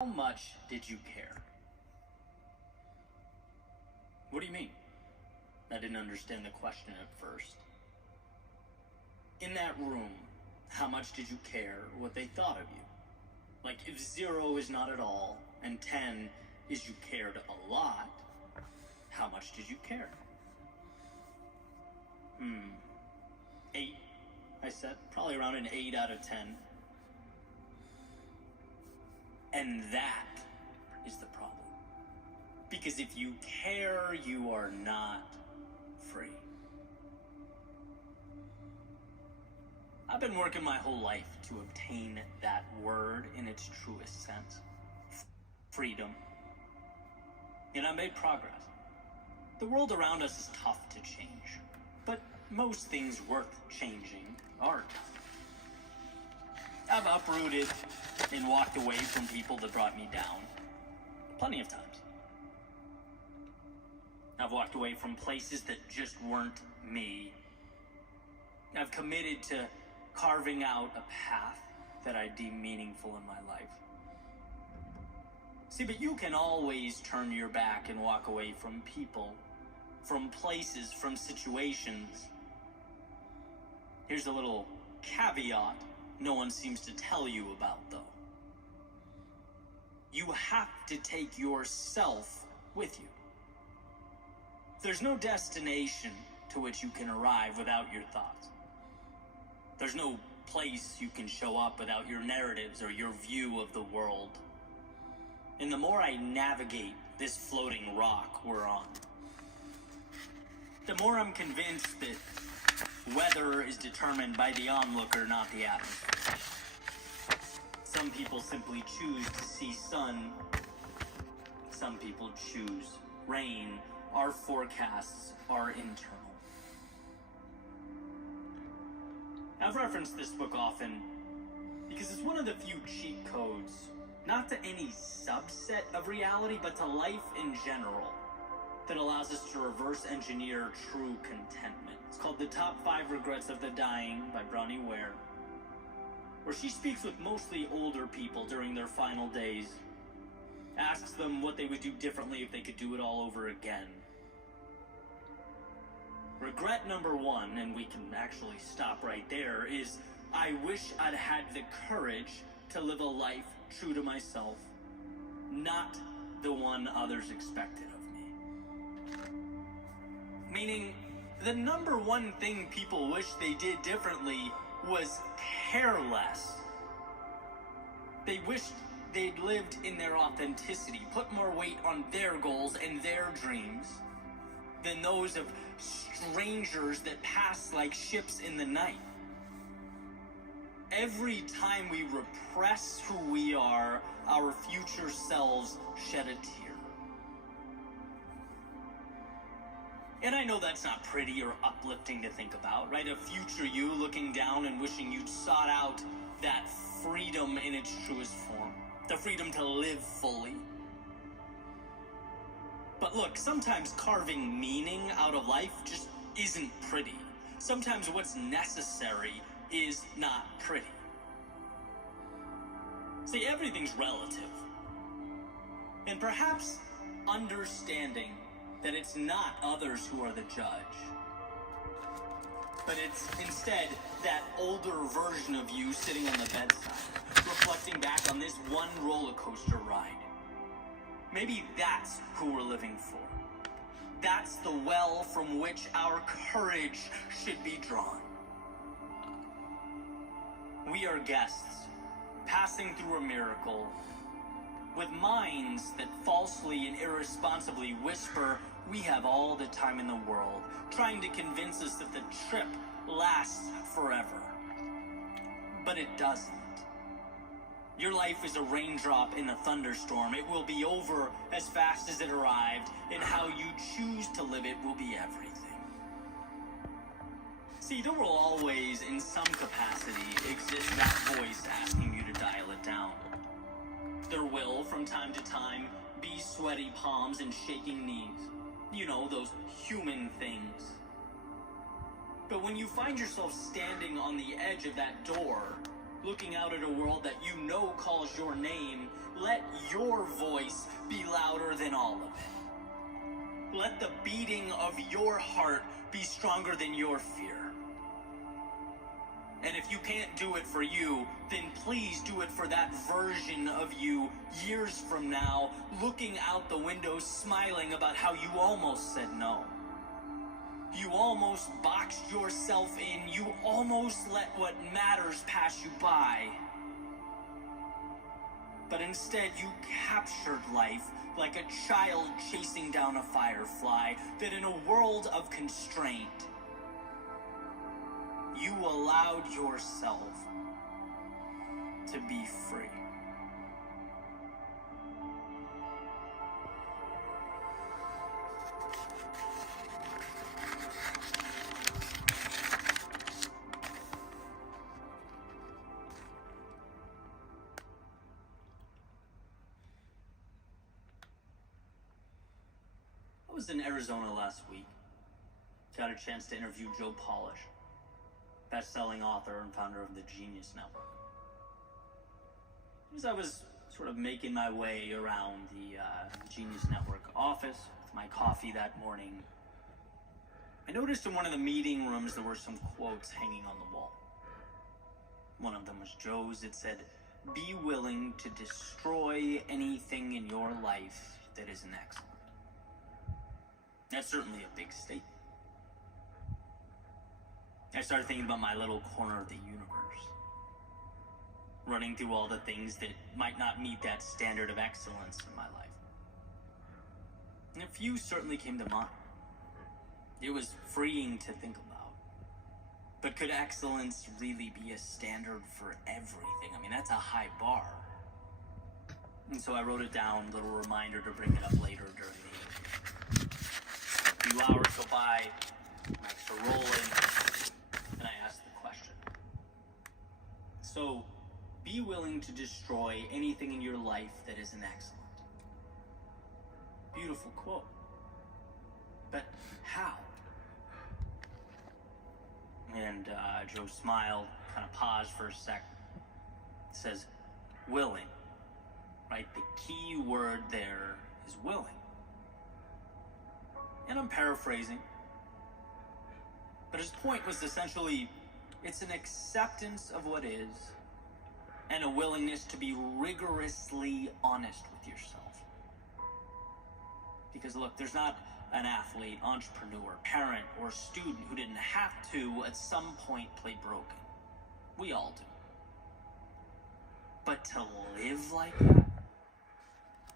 How much did you care? What do you mean? I didn't understand the question at first. In that room, how much did you care what they thought of you? Like, if 0 is not at all, and 10 is you cared a lot, how much did you care? 8, I said. Probably around an 8 out of 10. And that is the problem. Because if you care, you are not free. I've been working my whole life to obtain that word in its truest sense. Freedom. And I've made progress. The world around us is tough to change. But most things worth changing aren't. I've uprooted and walked away from people that brought me down. Plenty of times. I've walked away from places that just weren't me. I've committed to carving out a path that I deem meaningful in my life. See, but you can always turn your back and walk away from people, from places, from situations. Here's a little caveat no one seems to tell you about, though. You have to take yourself with you. There's no destination to which you can arrive without your thoughts. There's no place you can show up without your narratives or your view of the world. And the more I navigate this floating rock we're on, the more I'm convinced that weather is determined by the onlooker, not the atmosphere. Some people simply choose to see sun. Some people choose rain. Our forecasts are internal. I've referenced this book often because it's one of the few cheat codes, not to any subset of reality, but to life in general, that allows us to reverse engineer true contentment. It's called The Top 5 Regrets of the Dying by Bronnie Ware, where she speaks with mostly older people during their final days, asks them what they would do differently if they could do it all over again. Regret number 1, and we can actually stop right there, is I wish I'd had the courage to live a life true to myself, not the one others expected of me. Meaning, the number 1 thing people wish they did differently was care less. They wished they'd lived in their authenticity, put more weight on their goals and their dreams than those of strangers that pass like ships in the night. Every time we repress who we are, our future selves shed a tear. And I know that's not pretty or uplifting to think about, right? A future you looking down and wishing you'd sought out that freedom in its truest form. The freedom to live fully. But look, sometimes carving meaning out of life just isn't pretty. Sometimes what's necessary is not pretty. See, everything's relative. And perhaps understanding that it's not others who are the judge, but it's instead that older version of you sitting on the bedside, reflecting back on this one roller coaster ride. Maybe that's who we're living for. That's the well from which our courage should be drawn. We are guests, passing through a miracle, with minds that falsely and irresponsibly whisper we have all the time in the world, trying to convince us that the trip lasts forever. But it doesn't. Your life is a raindrop in a thunderstorm. It will be over as fast as it arrived, and how you choose to live it will be everything. See, there will always, in some capacity, exist that voice asking you to dial it down. There will, from time to time, be sweaty palms and shaking knees. You know, those human things. But when you find yourself standing on the edge of that door, looking out at a world that you know calls your name, let your voice be louder than all of it. Let the beating of your heart be stronger than your fear. And if you can't do it for you, then please do it for that version of you years from now, looking out the window smiling about how you almost said no. You almost boxed yourself in. You almost let what matters pass you by. But instead, you captured life like a child chasing down a firefly, that in a world of constraint, you allowed yourself to be free. I was in Arizona last week. Got a chance to interview Joe Polish, best-selling author and founder of the Genius Network. As I was sort of making my way around the Genius Network office with my coffee that morning, I noticed in one of the meeting rooms there were some quotes hanging on the wall. One of them was Joe's. It said, "Be willing to destroy anything in your life that isn't excellent." That's certainly a big statement. I started thinking about my little corner of the universe, running through all the things that might not meet that standard of excellence in my life. And a few certainly came to mind. It was freeing to think about. But could excellence really be a standard for everything? I mean, that's a high bar. And so I wrote it down, a little reminder to bring it up later during the evening. A few hours go by, mics are rolling, and I asked the question. So, be willing to destroy anything in your life that isn't excellent. Beautiful quote. But how? And Joe smiled, kind of paused for a sec. Says, willing. Right? The key word there is willing. And I'm paraphrasing. But his point was essentially, it's an acceptance of what is and a willingness to be rigorously honest with yourself. Because look, there's not an athlete, entrepreneur, parent, or student who didn't have to, at some point, play broken. We all do. But to live like that,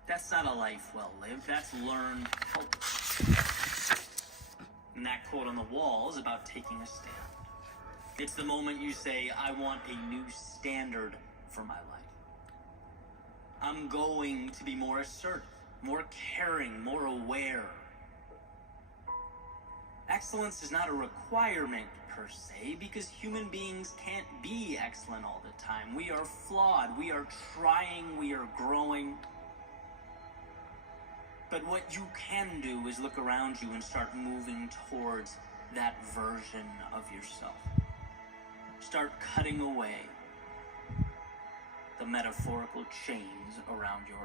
that's not a life well lived. That's learned helpless. And that quote on the wall is about taking a stand. It's the moment you say, I want a new standard for my life. I'm going to be more assertive, more caring, more aware. Excellence is not a requirement per se, because human beings can't be excellent all the time. We are flawed, we are trying, we are growing. But what you can do is look around you and start moving towards that version of yourself. Start cutting away the metaphorical chains around your